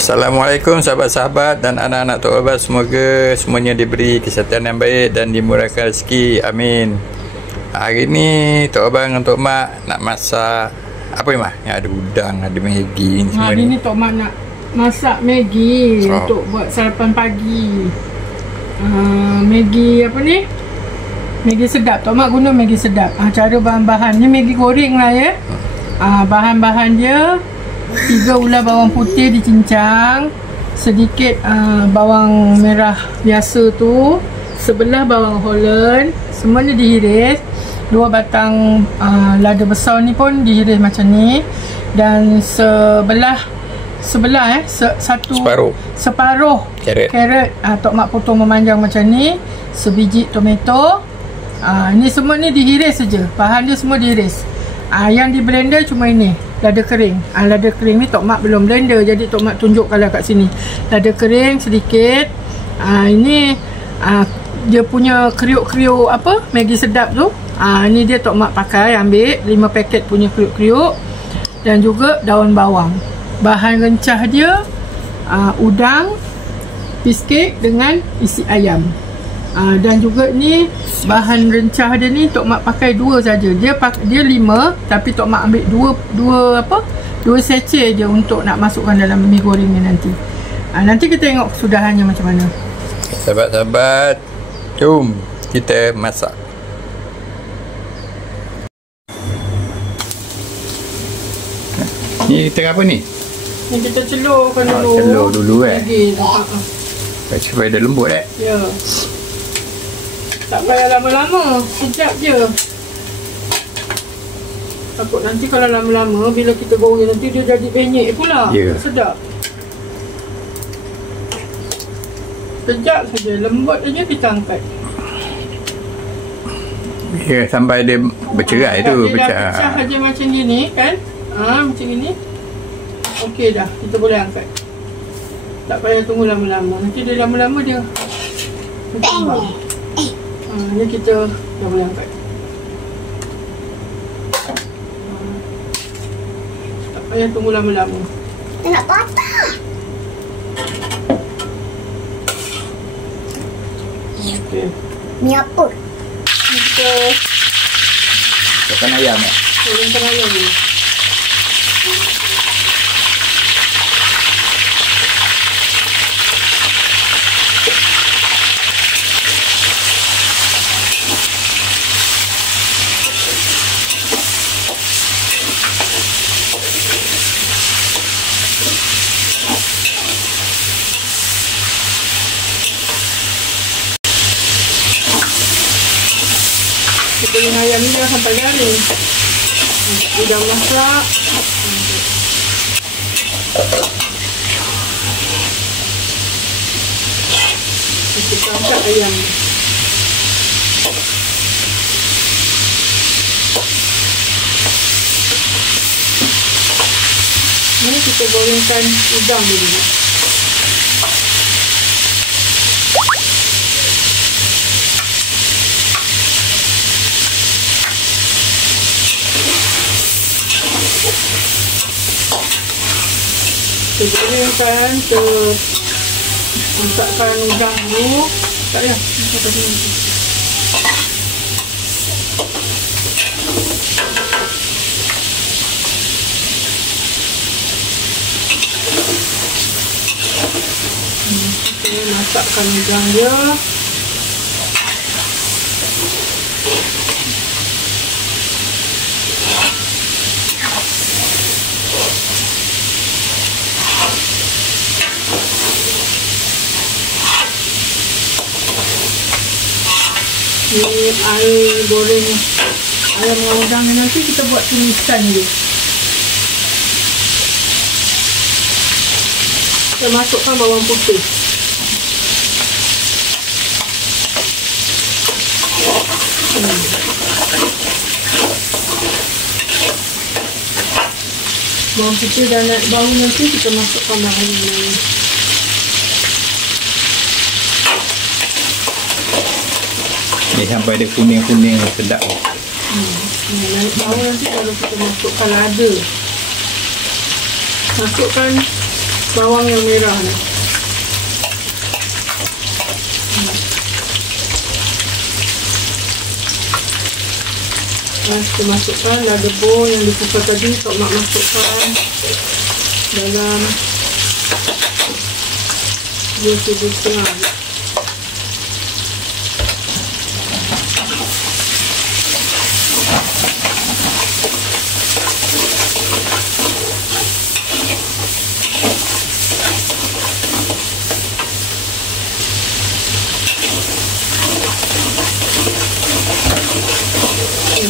Assalamualaikum sahabat-sahabat dan anak-anak Tok Abah. Semoga semuanya diberi kesihatan yang baik dan dimurahkan rezeki. Amin. Hari ni Tok Abah dengan Tok Mak nak masak apa ni Mak? Yang ada udang, ada Maggi ni semua ni. Hari ni Tok Mak nak masak Maggi untuk buat sarapan pagi. Maggi apa ni? Maggi sedap. Tok Mak guna Maggi sedap. Cara bahan-bahan ni Maggi goreng lah ya. Bahan-bahan dia 3 ulas bawang putih dicincang, sedikit bawang merah biasa tu, sebelah bawang Holland, semuanya dihiris. 2 batang lada besar ni pun dihiris macam ni, dan separuh carrot Tok Mak potong memanjang macam ni, sebiji tomato. Ni semua ni dihiris saja, bahan dia semua dihiris. Yang di blender cuma ini, lada kering. Lada kering ni Tok Mak belum blender, jadi Tok Mak tunjukkanlah kat sini. Lada kering sedikit. Ini dia punya kriuk-kriuk apa, Maggi sedap tu. Ni dia Tok Mak pakai, ambil 5 paket punya kriuk-kriuk. Dan juga daun bawang. Bahan rencah dia udang, biskit dengan isi ayam. Dan juga ni bahan rencah dia ni Tok Mak pakai 2 saja. Dia 5, tapi Tok Mak ambil 2 seceh je untuk nak masukkan dalam mi goreng ni nanti. Nanti kita tengok kesudahannya macam mana. Sahabat-sahabat, jom kita masak. Ni kita apa ni? Ni kita celurkan dulu. Celur dulu Lagi. Supaya dia lembut Ya. Tak payah lama-lama, sekejap je. Takut nanti kalau lama-lama, bila kita goreng nanti dia jadi benyek pula. Sedap. Sekejap saja, lembut saja kita angkat. Sampai dia bercerai tu. Dia dah pecah saja macam gini kan. Macam gini. Okey dah, kita boleh angkat. Tak payah tunggu lama-lama. Nanti dia lama-lama dia berkembang. Ni kita dah boleh angkat. Tak payah tunggu lama-lama. Kita nak patah. Okey. Ni apa? Ni kita Makan ayam ya? gorengkan ayam ni. Goreng ayam ni jangan sampai garing. Dah masak. Kita angkat ayam ni. Ni kita gorengkan udang dulu. Kita gorengkan, kita masakkan udang dulu. Tak payah, kita kasih nanti. Kita masakkan udang dia. Ni air goreng ayam dengan udang ni nanti kita buat tumisan je. Kita masukkan bawang putih. Bawang putih dah naik bau nanti kita masukkan bahan ni. Ni sampai dia kuning-kuning sedap. Naik bau nanti kalau kita masukkan lada. Masukkan bawang yang merah ni. Kita masukkan lada bawang yang dikupas tadi. Tok Mak masukkan dalam 2 sendok setengah.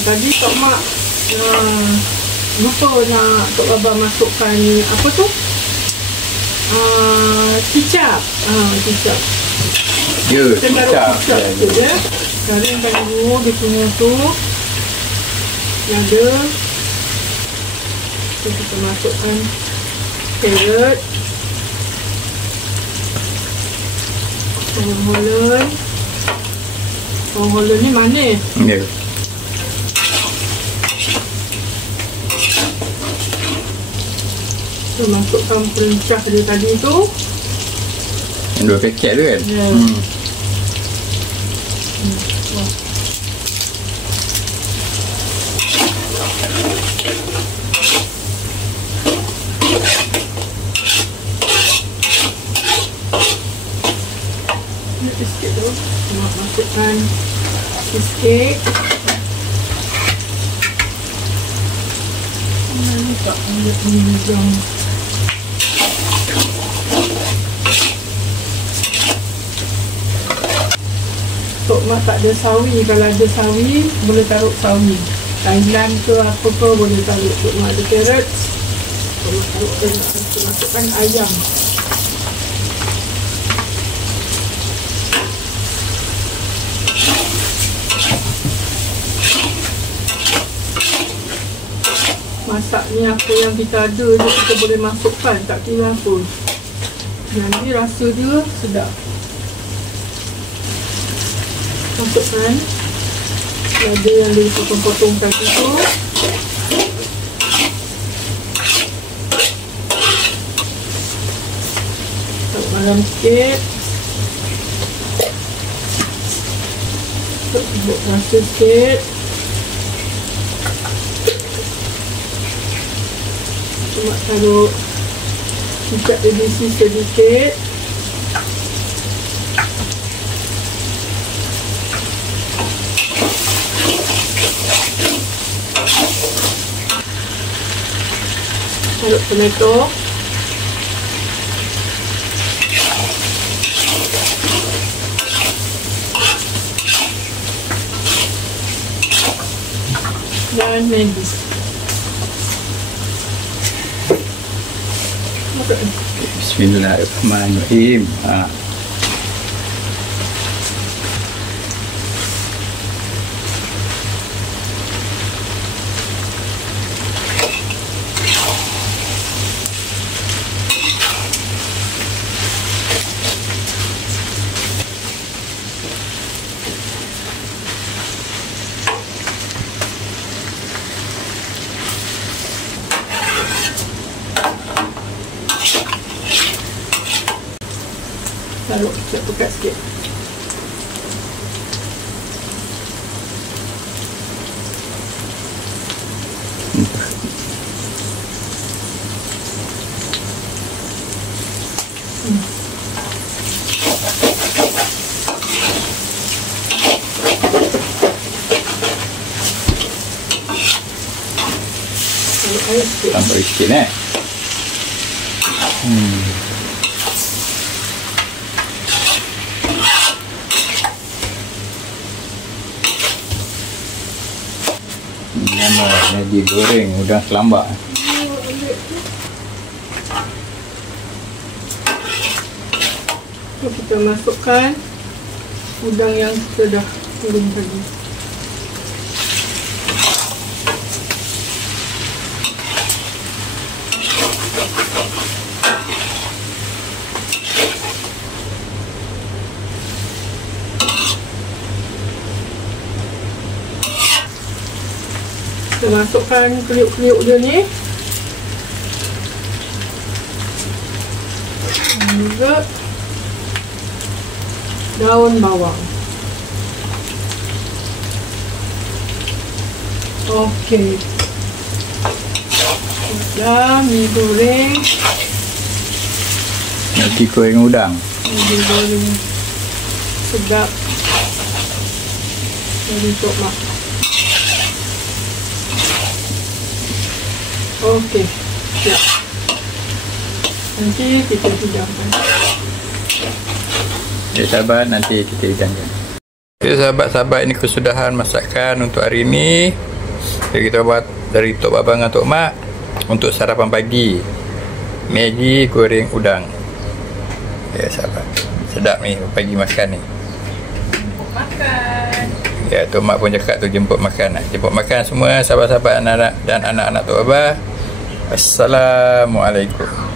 Tadi Tok Mak lupa nak Tok Baba masukkan apa tu? Kicap. Kicap. Ya, Kita taruh kicap tu ya. Garingkan dulu dia punya tu. Lada. Kita masukkan carrot. Bawang holland. Bawang holland ni manis. Ya. Masukkan pelincah dia tadi tu. Yang 2 paket tu kan? Ya. Sikit tu. Masukkan cheesecake. Ini tak boleh hijau. Tok Mak tak ada sawi. Kalau ada sawi, boleh taruh sawi. Thailand ke apa ke boleh taruh. Tok Mak ada carrot. Tok Mak taruh masukkan ayam. Masak ni apa yang kita ada je kita boleh masukkan. Tak kira apa. Jadi rasa dia sedap. Masukkan lada yang dipotong-potong tadi tu. Taruh dalam sikit. Buat rasa sikit. Cuma taruh kicap edisi sedikit. Taruh tomato. Dan Maggi. Bismillahirrahmanirrahim. Taruh kicap pekat sikit. Taruh air sikit. Tambah sikit Nama digoreng udang selambak. Kita masukkan udang yang kita dah turun tadi. Kita masukkan kriuk-kriuk dia ni. Dan juga daun bawang. Okey. Dah mi goreng. Nanti goreng udang. Mi goreng sedap dari Tok Mak. Okey. Siap. Nanti kita hidangkan. Okay, sahabat, nanti kita hidangkan. Okay, sahabat-sahabat, ini kesudahan masakan untuk hari ini. Jadi kita buat dari Tok Baba dengan Tok Mak untuk sarapan pagi. Maggi goreng udang. Ya sahabat, sedap ni pagi makan ni. Jemput makan. Ya, Tok Mak pun cakap tu jemput makan. Jemput makan semua sahabat-sahabat, anak-anak dan anak-anak Tok Baba. Assalamualaikum.